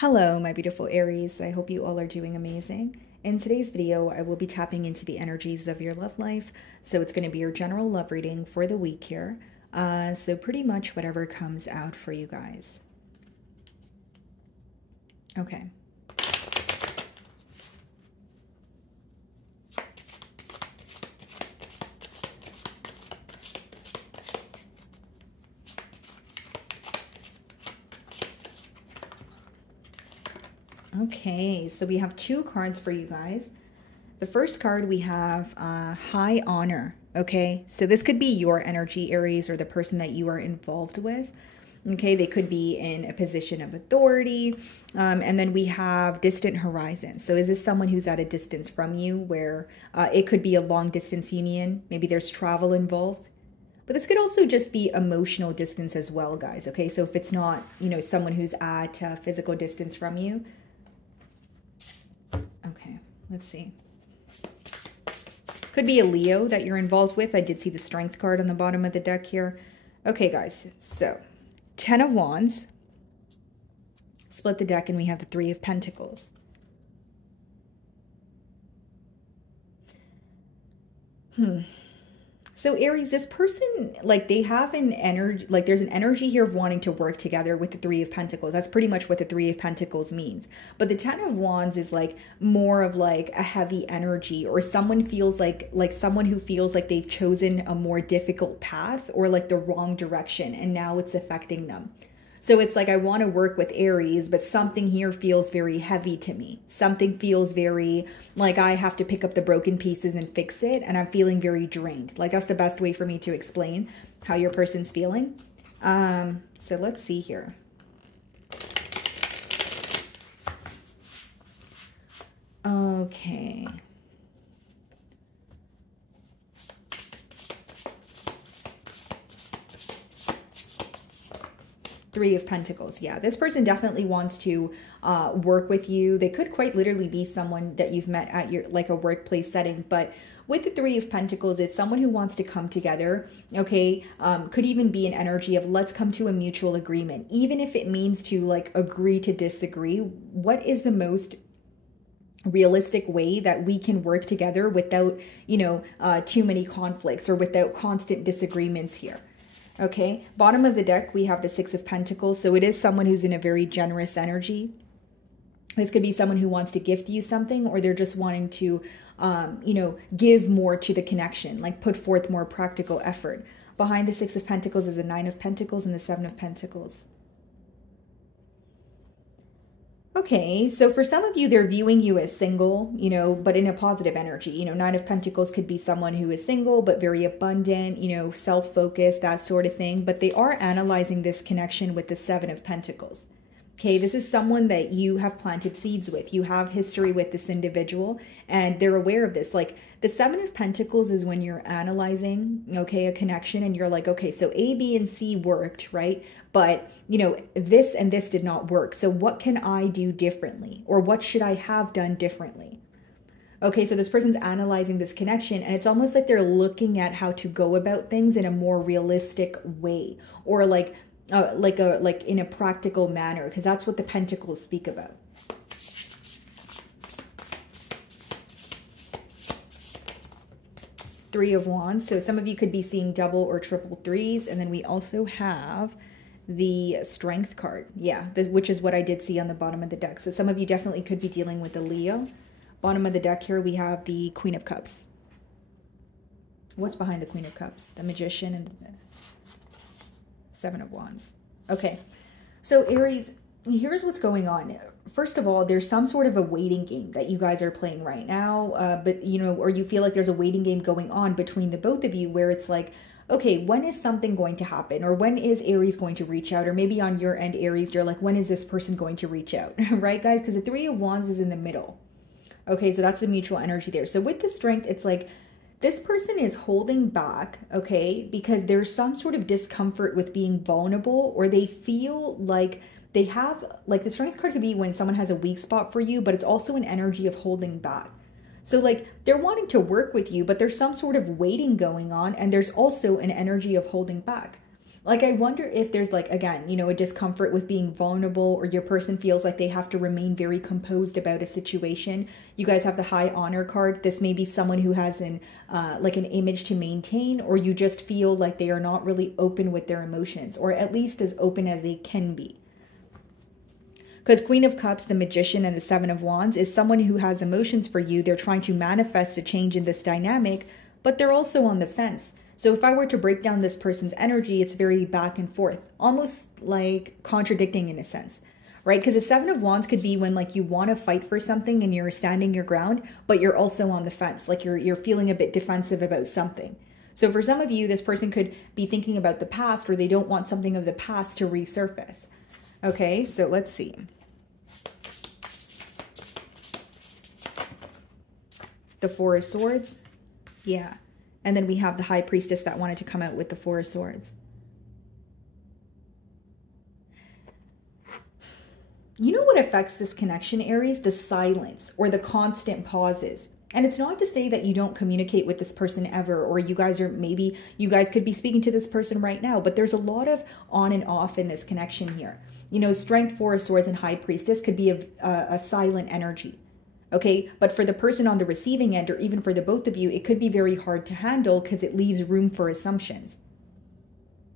Hello, my beautiful Aries. I hope you all are doing amazing. In today's video, I will be tapping into the energies of your love life. So it's going to be your general love reading for the week here. So pretty much whatever comes out for you guys. Okay. Okay, so we have two cards for you guys. The first card we have high honor. Okay, so this could be your energy, Aries, or the person that you are involved with. Okay, they could be in a position of authority. And then we have distant horizon. So is this someone who's at a distance from you where it could be a long distance union? Maybe there's travel involved. But this could also just be emotional distance as well, guys. Okay, so if it's not, someone who's at physical distance from you. Okay, let's see. Could be a Leo that you're involved with. I did see the Strength card on the bottom of the deck here. Okay, guys, so 10 of Wands. Split the deck and we have the 3 of Pentacles. So Aries, this person, like they have an energy, like there's an energy here of wanting to work together with the 3 of Pentacles. That's pretty much what the 3 of Pentacles means. But the 10 of Wands is like more of like a heavy energy, or someone feels like someone who feels like they've chosen a more difficult path or like the wrong direction and now it's affecting them. So it's like, I want to work with Aries, but something here feels very heavy to me. Something feels very like I have to pick up the broken pieces and fix it. And I'm feeling very drained. Like that's the best way for me to explain how your person's feeling. So let's see here. Okay. Three of Pentacles. Yeah, this person definitely wants to work with you. They could quite literally be someone that you've met at your like a workplace setting, but with the 3 of Pentacles, it's someone who wants to come together. Okay, could even be an energy of let's come to a mutual agreement, even if it means to like agree to disagree. What is the most realistic way that we can work together without, too many conflicts or without constant disagreements here? Okay, bottom of the deck, we have the 6 of Pentacles. So it is someone who's in a very generous energy. This could be someone who wants to gift you something, or they're just wanting to, give more to the connection, like put forth more practical effort. Behind the 6 of Pentacles is the 9 of Pentacles and the 7 of Pentacles. Okay, so for some of you, they're viewing you as single, but in a positive energy. 9 of Pentacles could be someone who is single, but very abundant, self-focused, that sort of thing. But they are analyzing this connection with the 7 of Pentacles. Okay, this is someone that you have planted seeds with. You have history with this individual, and they're aware of this. Like the 7 of Pentacles is when you're analyzing, okay, a connection, and you're like, okay, so A, B, and C worked, right? But, this and this did not work. So what can I do differently? Or what should I have done differently? Okay, so this person's analyzing this connection, and it's almost like they're looking at how to go about things in a more realistic way, or like in a practical manner, because that's what the Pentacles speak about. Three of Wands. So some of you could be seeing double or triple threes, and then we also have the Strength card. Yeah, which is what I did see on the bottom of the deck. So some of you definitely could be dealing with a Leo. Bottom of the deck here, we have the Queen of Cups. What's behind the Queen of Cups? The Magician and the 7 of Wands. Okay, so Aries, here's what's going on. First of all, there's some sort of a waiting game that you guys are playing right now, but or you feel like there's a waiting game going on between the both of you, where it's like, okay, when is something going to happen? Or when is Aries going to reach out? Or maybe on your end, Aries, you're like, when is this person going to reach out? Right, guys? Because the 3 of Wands is in the middle. Okay, so that's the mutual energy there. So with the Strength, it's like this person is holding back, okay, because there's some sort of discomfort with being vulnerable, or they feel like they have, like the Strength card could be when someone has a weak spot for you, but it's also an energy of holding back. So like they're wanting to work with you, but there's some sort of waiting going on, and there's also an energy of holding back. Like, I wonder if there's like, again, a discomfort with being vulnerable, or your person feels like they have to remain very composed about a situation. You guys have the high honor card. This may be someone who has like an image to maintain, or you just feel like they are not really open with their emotions, or at least as open as they can be. Because Queen of Cups, the Magician, and the Seven of Wands is someone who has emotions for you. They're trying to manifest a change in this dynamic, but they're also on the fence. So if I were to break down this person's energy, it's very back and forth, almost like contradicting in a sense, right? Because the Seven of Wands could be when like you want to fight for something and you're standing your ground, but you're also on the fence, like you're feeling a bit defensive about something. So for some of you, this person could be thinking about the past, or they don't want something of the past to resurface. Okay, so let's see. The Four of Swords. Yeah. And then we have the High Priestess that wanted to come out with the Four of Swords. You know what affects this connection, Aries? The silence or the constant pauses. And it's not to say that you don't communicate with this person ever, or you guys could be speaking to this person right now, but there's a lot of on and off in this connection here. Strength, Four of Swords, and High Priestess could be a silent energy. Okay, but for the person on the receiving end, or even for the both of you, it could be very hard to handle because it leaves room for assumptions.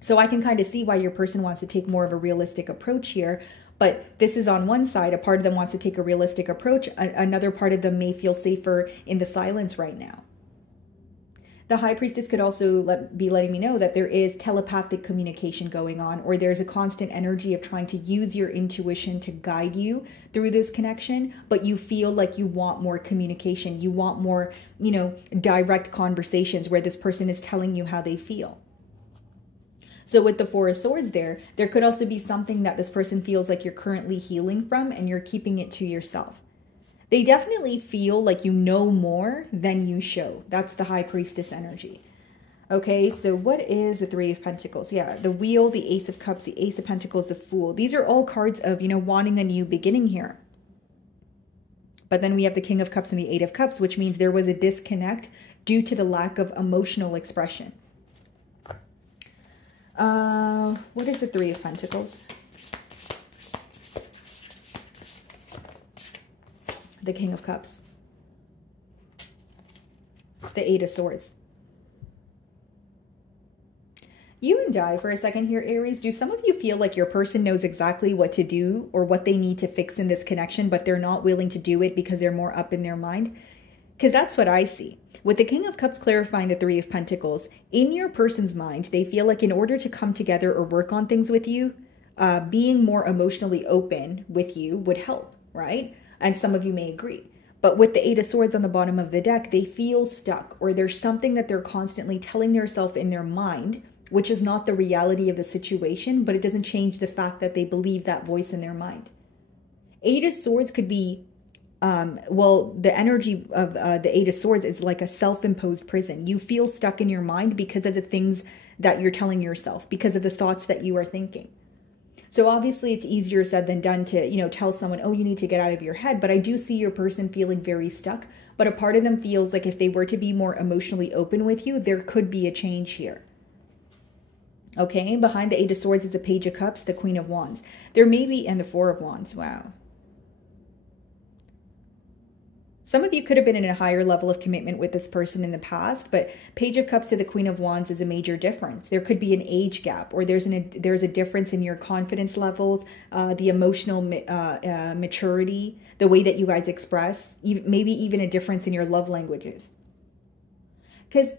So I can kind of see why your person wants to take more of a realistic approach here. But this is on one side, a part of them wants to take a realistic approach. Another part of them may feel safer in the silence right now. The High Priestess could also be letting me know that there is telepathic communication going on, or there's a constant energy of trying to use your intuition to guide you through this connection, but you feel like you want more communication. You want more, direct conversations where this person is telling you how they feel. So with the Four of Swords there could also be something that this person feels like you're currently healing from, and you're keeping it to yourself. They definitely feel like you know more than you show. That's the High Priestess energy. Okay, so what is the Three of Pentacles? Yeah, the Wheel, the Ace of Cups, the Ace of Pentacles, the Fool. These are all cards of, wanting a new beginning here. But then we have the King of Cups and the Eight of Cups, which means there was a disconnect due to the lack of emotional expression. What is the Three of Pentacles? The King of Cups, the Eight of Swords. You and I, for a second here, Aries, do some of you feel like your person knows exactly what to do or what they need to fix in this connection, but they're not willing to do it because they're more up in their mind? Because that's what I see. With the King of Cups clarifying the Three of Pentacles, in your person's mind, they feel like in order to come together or work on things with you, being more emotionally open with you would help, right? And some of you may agree. But with the Eight of Swords on the bottom of the deck, they feel stuck, or there's something that they're constantly telling themselves in their mind, which is not the reality of the situation, but it doesn't change the fact that they believe that voice in their mind. Eight of Swords could be, the energy of the Eight of Swords is like a self-imposed prison. You feel stuck in your mind because of the things that you're telling yourself, because of the thoughts that you are thinking. So obviously it's easier said than done to, tell someone, oh, you need to get out of your head. But I do see your person feeling very stuck. But a part of them feels like if they were to be more emotionally open with you, there could be a change here. Okay, behind the Eight of Swords is the Page of Cups, the Queen of Wands. There may be, and the Four of Wands, wow. Some of you could have been in a higher level of commitment with this person in the past, but Page of Cups to the Queen of Wands is a major difference. There could be an age gap, or there's a difference in your confidence levels, the emotional maturity, the way that you guys express, maybe even a difference in your love languages. Because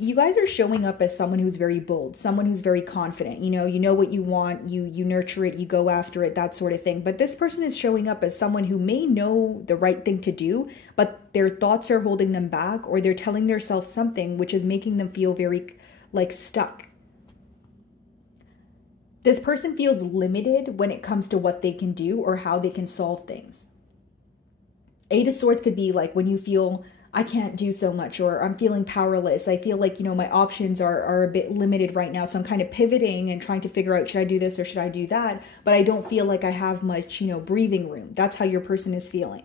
you guys are showing up as someone who's very bold, someone who's very confident. You know what you want, you nurture it, you go after it, that sort of thing. But this person is showing up as someone who may know the right thing to do, but their thoughts are holding them back, or they're telling themselves something which is making them feel very stuck. This person feels limited when it comes to what they can do or how they can solve things. Eight of Swords could be like when you feel, I can't do so much, or I'm feeling powerless. I feel like, my options are a bit limited right now. So I'm kind of pivoting and trying to figure out, should I do this or should I do that? But I don't feel like I have much, breathing room. That's how your person is feeling.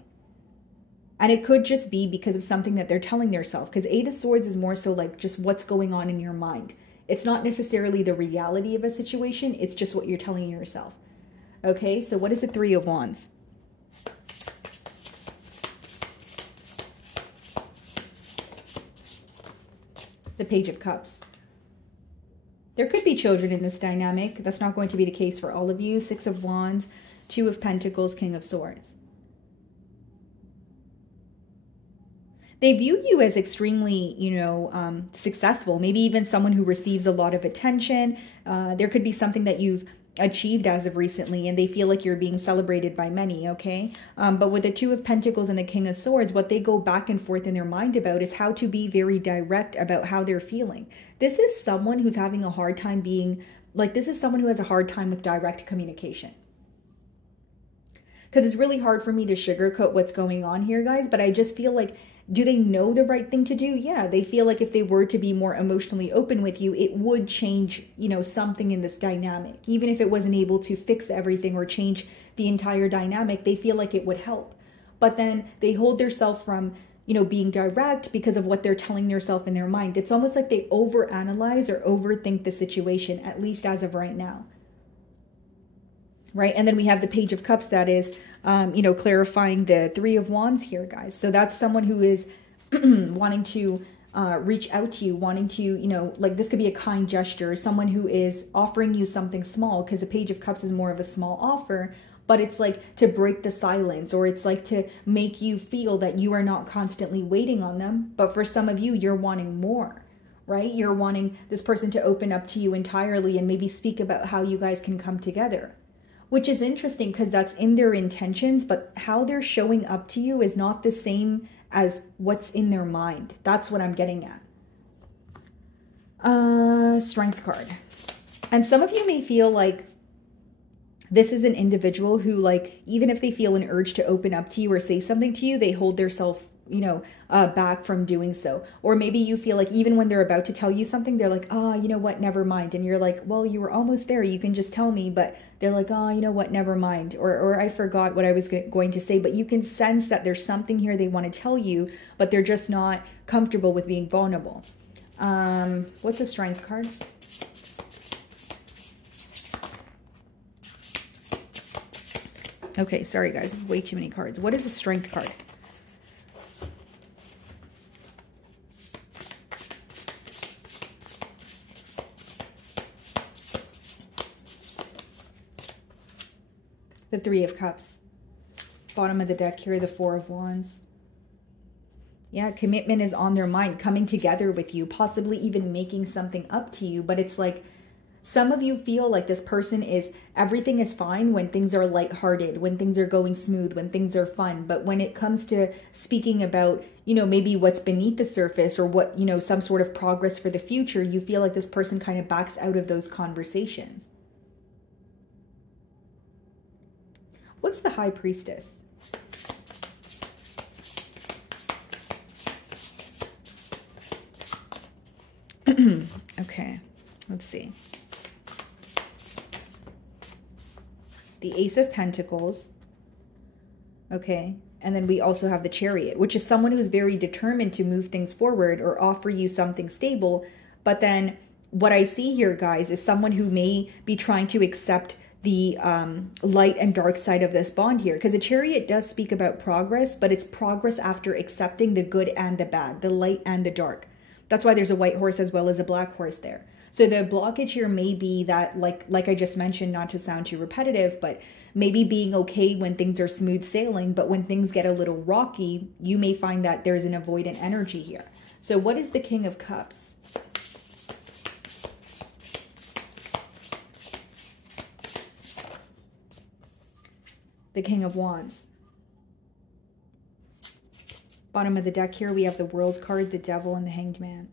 And it could just be because of something that they're telling themselves, because Eight of Swords is more so like just what's going on in your mind. It's not necessarily the reality of a situation. It's just what you're telling yourself. Okay, so what is the Three of Wands? The Page of Cups. There could be children in this dynamic. That's not going to be the case for all of you. Six of Wands, Two of Pentacles, King of Swords. They view you as extremely, successful. Maybe even someone who receives a lot of attention. There could be something that you've achieved as of recently, and they feel like you're being celebrated by many, okay? But with the Two of Pentacles and the King of Swords, what they go back and forth in their mind about is how to be very direct about how they're feeling. This is someone who's having a hard time this is someone who has a hard time with direct communication. Because it's really hard for me to sugarcoat what's going on here, guys, but I just feel like, do they know the right thing to do? Yeah, they feel like if they were to be more emotionally open with you, it would change, something in this dynamic. Even if it wasn't able to fix everything or change the entire dynamic, they feel like it would help. But then they hold themselves from, being direct because of what they're telling themselves in their mind. It's almost like they overanalyze or overthink the situation, at least as of right now. Right? And then we have the Page of Cups that is, clarifying the Three of Wands here, guys. So that's someone who is wanting to reach out to you, wanting to, this could be a kind gesture, someone who is offering you something small, because the Page of Cups is more of a small offer, but it's like to break the silence, or it's like to make you feel that you are not constantly waiting on them. But for some of you, you're wanting more, right? You're wanting this person to open up to you entirely and maybe speak about how you guys can come together. Which is interesting because that's in their intentions, but how they're showing up to you is not the same as what's in their mind. That's what I'm getting at. Strength card. And some of you may feel like this is an individual who, even if they feel an urge to open up to you or say something to you, they hold themselves back from doing so. Or maybe you feel like even when they're about to tell you something, they're like, oh, you know what, never mind. And you're like, well, you were almost there. You can just tell me. But they're like, oh, you know what, never mind. Or I forgot what I was going to say. But you can sense that there's something here they want to tell you, but they're just not comfortable with being vulnerable. What's a strength card? Okay, sorry guys, way too many cards. What is a strength card? The Three of Cups. Bottom of the deck here, the Four of Wands. Yeah, commitment is on their mind, coming together with you, possibly even making something up to you. But it's like some of you feel like this person everything is fine when things are lighthearted, when things are going smooth, when things are fun. But when it comes to speaking about, maybe what's beneath the surface or what, some sort of progress for the future, you feel like this person kind of backs out of those conversations. What's the High Priestess? Okay, let's see. The Ace of Pentacles. Okay, and then we also have the Chariot, which is someone who's very determined to move things forward or offer you something stable. But then what I see here, guys, is someone who may be trying to accept the light and dark side of this bond here, because the Chariot does speak about progress, but it's progress after accepting the good and the bad, the light and the dark. That's why there's a white horse as well as a black horse there. So the blockage here may be that, like I just mentioned, not to sound too repetitive, but maybe being okay when things are smooth sailing, but when things get a little rocky, you may find that there's an avoidant energy here. So what is the King of Cups? The King of Wands. Bottom of the deck here, we have the World card, the Devil, and the Hanged Man.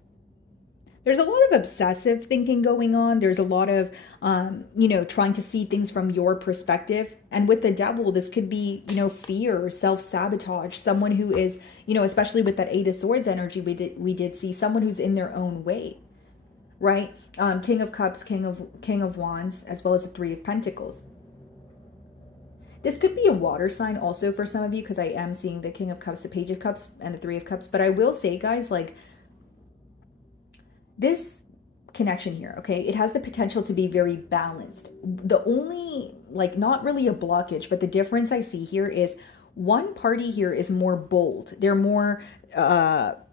There's a lot of obsessive thinking going on. There's a lot of, trying to see things from your perspective. And with the Devil, this could be, fear or self-sabotage. Someone who is, especially with that Eight of Swords energy, we did see someone who's in their own way, right? King of Cups, King of Wands, as well as the Three of Pentacles. This could be a water sign also for some of you, because I am seeing the King of Cups, the Page of Cups, and the Three of Cups. But I will say, guys, this connection here, okay? It has the potential to be very balanced. The only, like, not really a blockage, but the difference I see here is one party here is more bold. They're more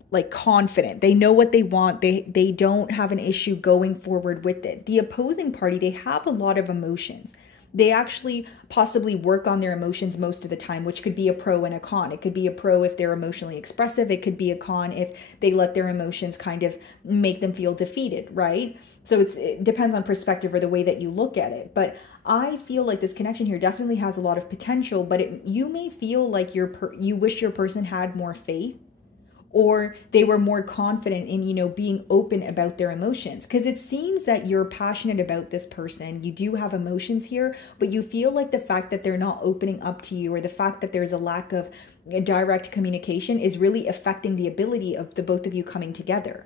like confident. They know what they want. They don't have an issue going forward with it. The opposing party, they have a lot of emotions. They actually possibly work on their emotions most of the time, which could be a pro and a con. It could be a pro if they're emotionally expressive. It could be a con if they let their emotions kind of make them feel defeated, right? So it depends on perspective or the way that you look at it. But I feel like this connection here definitely has a lot of potential, but you may feel like you wish your person had more faith, or they were more confident in, you know, being open about their emotions. Because it seems that you're passionate about this person. You do have emotions here, but you feel like the fact that they're not opening up to you, or the fact that there's a lack of direct communication, is really affecting the ability of the both of you coming together.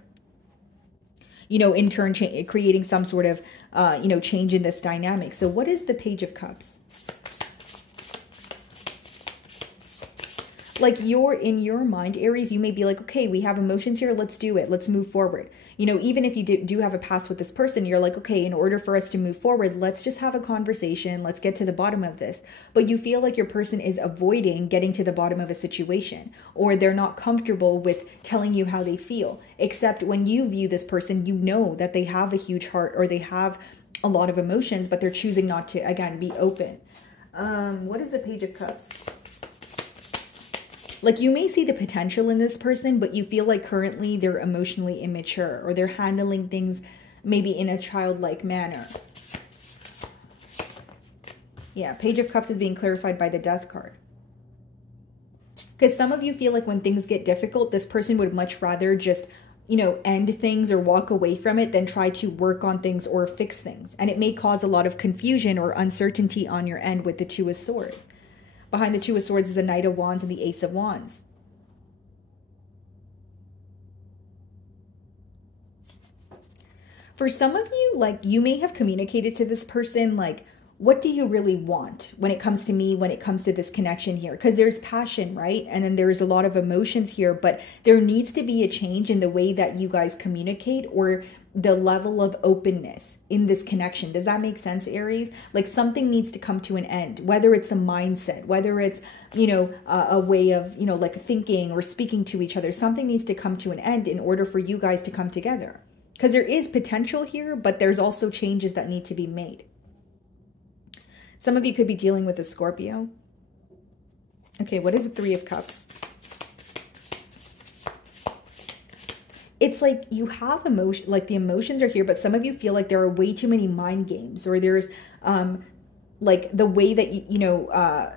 You know, in turn, creating some sort of, you know, change in this dynamic. So what is the Page of Cups? Like, in your mind, Aries, you may be like, okay, we have emotions here. Let's do it. Let's move forward. You know, even if you do have a past with this person, you're like, okay, in order for us to move forward, let's just have a conversation. Let's get to the bottom of this. But you feel like your person is avoiding getting to the bottom of a situation, or they're not comfortable with telling you how they feel. Except when you view this person, you know that they have a huge heart, or they have a lot of emotions, but they're choosing not to, again, be open. What is the Page of Cups? Like, you may see the potential in this person, but you feel like currently they're emotionally immature, or they're handling things maybe in a childlike manner. Yeah, Page of Cups is being clarified by the Death card. Because some of you feel like when things get difficult, this person would much rather just, you know, end things or walk away from it than try to work on things or fix things. And it may cause a lot of confusion or uncertainty on your end with the Two of Swords. Behind the Two of Swords is the Knight of Wands and the Ace of Wands. For some of you, like, you may have communicated to this person, like, what do you really want when it comes to me, when it comes to this connection here? Because there's passion, right? And then there's a lot of emotions here, but there needs to be a change in the way that you guys communicate, or the level of openness in this connection. Does that make sense, Aries? Like, something needs to come to an end, whether it's a mindset, whether it's, you know, a way of, you know, like thinking or speaking to each other. Something needs to come to an end in order for you guys to come together. Because there is potential here, but there's also changes that need to be made. Some of you could be dealing with a Scorpio. Okay, what is the Three of Cups? It's like you have emotion, like the emotions are here, but some of you feel like there are way too many mind games, or there's like the way that, you know,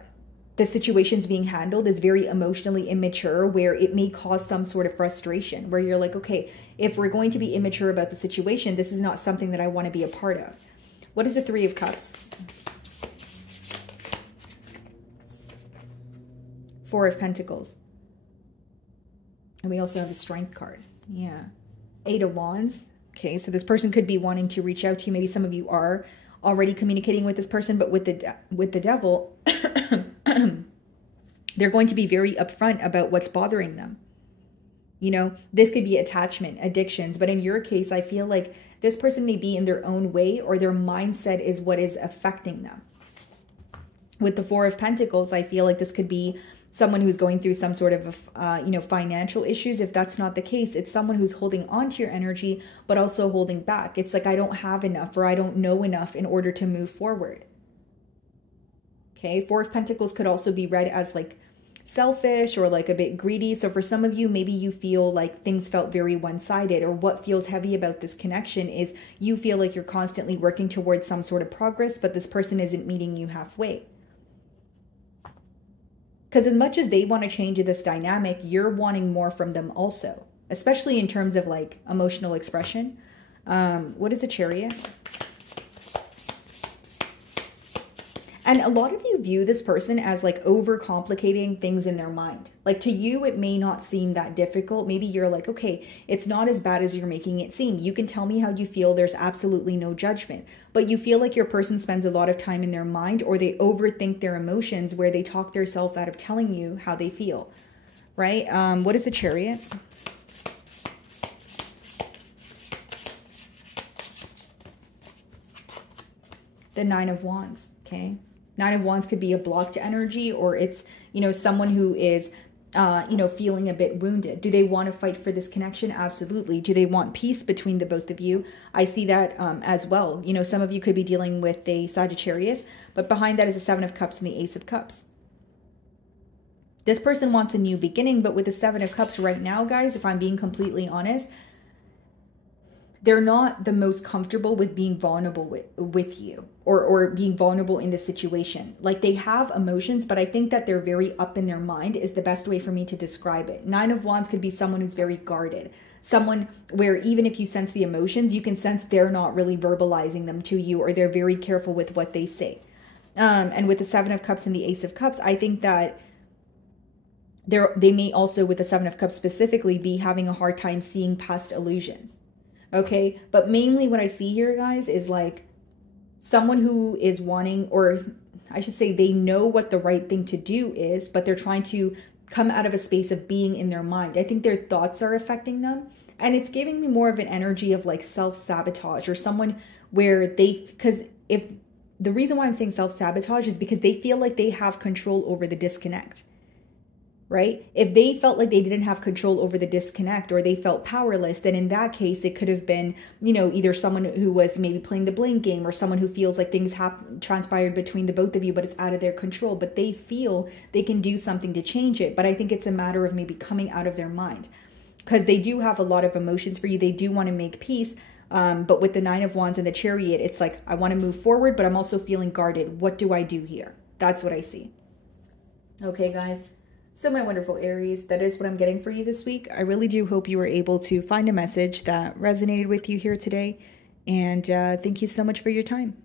the situation's being handled is very emotionally immature, where it may cause some sort of frustration, where you're like, okay, if we're going to be immature about the situation, this is not something that I want to be a part of. What is the Three of Cups? Four of Pentacles. And we also have the Strength card. Yeah. Eight of Wands. Okay, so this person could be wanting to reach out to you. Maybe some of you are already communicating with this person, but with the Devil, they're going to be very upfront about what's bothering them. You know, this could be attachment, addictions, but in your case, I feel like this person may be in their own way, or their mindset is what is affecting them. With the Four of Pentacles, I feel like this could be someone who's going through some sort of, you know, financial issues. If that's not the case, it's someone who's holding on to your energy, but also holding back. It's like, I don't have enough, or I don't know enough in order to move forward. Okay, Four of Pentacles could also be read as like selfish, or like a bit greedy. So for some of you, maybe you feel like things felt very one-sided, or what feels heavy about this connection is you feel like you're constantly working towards some sort of progress, but this person isn't meeting you halfway. Because as much as they want to change this dynamic, you're wanting more from them also, especially in terms of like emotional expression. What is a Chariot? And a lot of you view this person as like overcomplicating things in their mind. Like, to you, it may not seem that difficult. Maybe you're like, okay, it's not as bad as you're making it seem. You can tell me how you feel. There's absolutely no judgment. But you feel like your person spends a lot of time in their mind, or they overthink their emotions, where they talk themselves out of telling you how they feel, right? What is a Chariot? The Nine of Wands, okay? Nine of Wands could be a blocked energy, or it's, you know, someone who is, you know, feeling a bit wounded. Do they want to fight for this connection? Absolutely. Do they want peace between the both of you? I see that as well. You know, some of you could be dealing with a Sagittarius, but behind that is the Seven of Cups and the Ace of Cups. This person wants a new beginning, but with the Seven of Cups right now, guys, if I'm being completely honest, they're not the most comfortable with being vulnerable with you, or being vulnerable in this situation. Like, they have emotions, but I think that they're very up in their mind is the best way for me to describe it. Nine of Wands could be someone who's very guarded. Someone where even if you sense the emotions, you can sense they're not really verbalizing them to you, or they're very careful with what they say. And with the Seven of Cups and the Ace of Cups, I think that they may also, with the Seven of Cups specifically, be having a hard time seeing past illusions. Okay, but mainly what I see here, guys, is like someone who is wanting, or I should say they know what the right thing to do is, but they're trying to come out of a space of being in their mind. I think their thoughts are affecting them. And it's giving me more of an energy of like self-sabotage, or someone where because if the reason why I'm saying self-sabotage is because they feel like they have control over the disconnect. Right? If they felt like they didn't have control over the disconnect, or they felt powerless, then in that case, it could have been, you know, either someone who was maybe playing the blame game, or someone who feels like things have transpired between the both of you, but it's out of their control, but they feel they can do something to change it. But I think it's a matter of maybe coming out of their mind, because they do have a lot of emotions for you. They do want to make peace. But with the Nine of Wands and the Chariot, it's like, I want to move forward, but I'm also feeling guarded. What do I do here? That's what I see. Okay, guys. So my wonderful Aries, that is what I'm getting for you this week. I really do hope you were able to find a message that resonated with you here today. And thank you so much for your time.